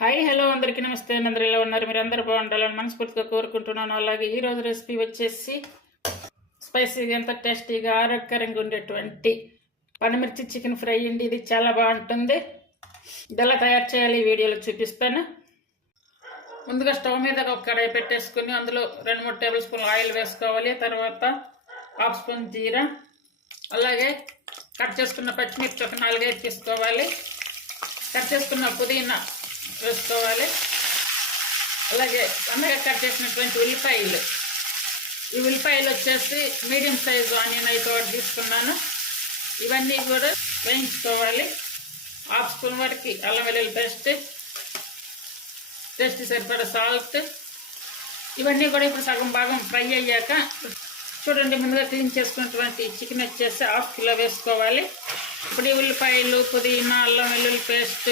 Hi hello అందరికీ నమస్తే. అందరూ ఎలా ఉన్నారు? మీరు అందరూ బాగుండాలని మనస్ఫూర్తిగా కోరుకుంటున్నాను. అలాగే ఈరోజు రెసిపీ వచ్చేసి స్పైసీగా ఎంత టేస్టీగా ఆరోగ్యకరంగా ఉండేటువంటి పండుమిర్చి చికెన్ ఫ్రై అండి. ఇది చాలా బాగుంటుంది. ఇది ఎలా తయారు చేయాలి ఈ వీడియోలో చూపిస్తాను. ముందుగా స్టవ్ మీద ఒక కడాయి పెట్టేసుకుని అందులో 2-3 టేబుల్ స్పూన్లు ఆయిల్ వేసుకోవాలి. తర్వాత 1/2 స్పూన్ జీరా, అలాగే కట్ చేసుకున్న పచ్చిమిర్చి ఒక 4-5 తీసుకోవాలి. కట్ చేసుకున్న పుదీనా వేసుకోవాలి. అలాగే సన్నగా కట్ చేసినటువంటి ఉల్లిపాయలు, ఈ ఉల్లిపాయలు వచ్చేసి మీడియం సైజు ఆనియన్ అయితే ఒకటి తీసుకున్నాను. ఇవన్నీ కూడా వేయించుకోవాలి. 1/2 స్పూన్ వరకు అల్లం వెల్లుల్లి పేస్ట్, టేస్ట్ సరిపడా సాల్ట్, ఇవన్నీ కూడా ఇప్పుడు సగం భాగం ఫ్రై అయ్యాక చూడండి, ముందుగా క్లీన్ చేసుకున్నటువంటి చికెన్ వచ్చేసి 1/2 కిలో వేసుకోవాలి. ఇప్పుడు ఈ ఉల్లిపాయలు, పుదీనా, అల్లం వెల్లుల్లి పేస్ట్,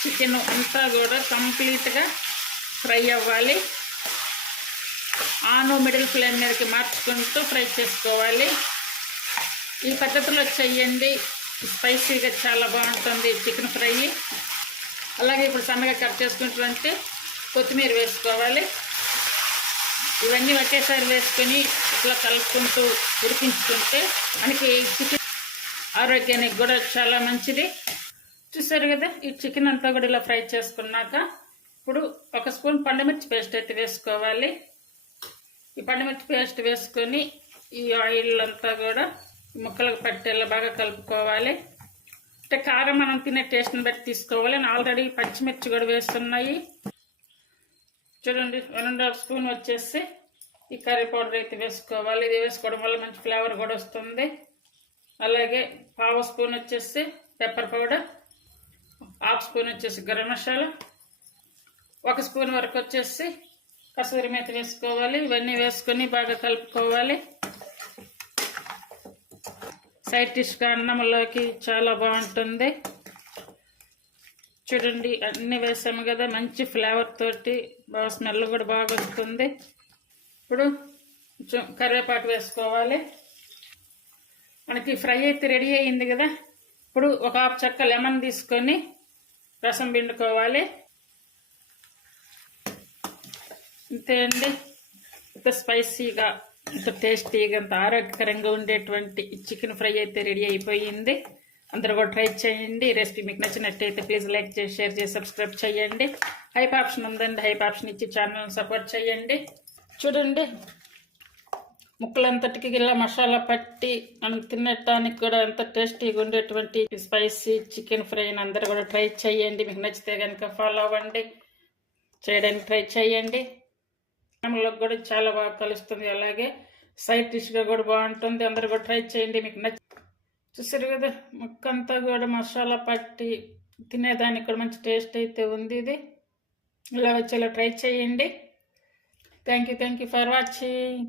చికెన్ అంతా కూడా కంప్లీట్గా ఫ్రై అవ్వాలి. ఆను మిడిల్ ఫ్లేమ్ మీదకి మార్చుకుంటూ ఫ్రై చేసుకోవాలి. ఈ పద్ధతిలో చెయ్యండి, స్పైసీగా చాలా బాగుంటుంది చికెన్ ఫ్రై. అలాగే ఇప్పుడు సన్నగా కట్ చేసుకున్నటువంటి కొత్తిమీర వేసుకోవాలి. ఇవన్నీ ఒకేసారి వేసుకొని ఇట్లా కలుపుకుంటూ ఉడికించుకుంటే మనకి చికెన్ ఆరోగ్యానికి కూడా చాలా మంచిది. చూసారు కదా, ఈ చికెన్ అంతా కూడా ఇలా ఫ్రై చేసుకున్నాక ఇప్పుడు 1 స్పూన్ పండుమిర్చి పేస్ట్ అయితే వేసుకోవాలి. ఈ పండుమిర్చి పేస్ట్ వేసుకొని ఈ ఆయిల్ అంతా కూడా ముక్కలకు పట్టేలా బాగా కలుపుకోవాలి. అంటే కారం మనం తినే టేస్ట్ని బట్టి తీసుకోవాలి. నేను ఆల్రెడీ పచ్చిమిర్చి కూడా వేస్తున్నాయి. చూడండి, 1.5 స్పూన్ వచ్చేసి ఈ కర్రీ పౌడర్ అయితే వేసుకోవాలి. ఇది వేసుకోవడం వల్ల మంచి ఫ్లేవర్ కూడా వస్తుంది. అలాగే 1/2 స్పూన్ వచ్చేసి పెప్పర్ పౌడర్, 1/2 స్పూన్ వచ్చేసి గరం మసాలా, 1 స్పూన్ వరకు వచ్చేసి కసూరి మేతి వేసుకోవాలి. ఇవన్నీ వేసుకొని బాగా కలుపుకోవాలి. సైడ్ డిష్గా అన్నంలోకి చాలా బాగుంటుంది. చూడండి, అన్నీ వేసాము కదా, మంచి ఫ్లేవర్ తోటి బాగా స్మెల్ కూడా బాగా వస్తుంది. ఇప్పుడు కొంచెం కరివేపాకు వేసుకోవాలి. మనకి ఫ్రై అయితే రెడీ అయింది కదా. ఇప్పుడు 1/2 చెక్క లెమన్ తీసుకొని రసం పిండుకోవాలి. అంతే అండి, ఇంత స్పైసీగా, ఇంత టేస్టీగా, ఇంత ఆరోగ్యకరంగా ఉండేటువంటి చికెన్ ఫ్రై అయితే రెడీ అయిపోయింది. అందరూ కూడా ట్రై చేయండి. ఈ రెసిపీ మీకు నచ్చినట్టయితే ప్లీజ్ లైక్ చేసి, షేర్ చేసి, సబ్స్క్రైబ్ చేయండి. హైప్ ఆప్షన్ ఉందండి, హైప్ ఆప్షన్ ఇచ్చి ఛానల్ని సపోర్ట్ చేయండి. చూడండి, ముక్కలంతటికి ఇలా మసాలా పట్టి మనం తినటానికి కూడా ఎంత టేస్టీగా ఉండేటువంటి స్పైసీ చికెన్ ఫ్రైని అందరూ కూడా ట్రై చేయండి. మీకు నచ్చితే కనుక ఫాలో అవ్వండి, చేయడానికి ట్రై చేయండి. అన్నంలోకి కూడా చాలా బాగా కలుస్తుంది. అలాగే సైడ్ డిష్గా కూడా బాగుంటుంది. అందరూ కూడా ట్రై చేయండి. మీకు చూసారు కదా, ముక్కంతా కూడా మసాలా పట్టి తినేదానికి కూడా మంచి టేస్ట్ అయితే ఉంది. ఇది ఇలా వచ్చేలా ట్రై చేయండి. Thank you for watching.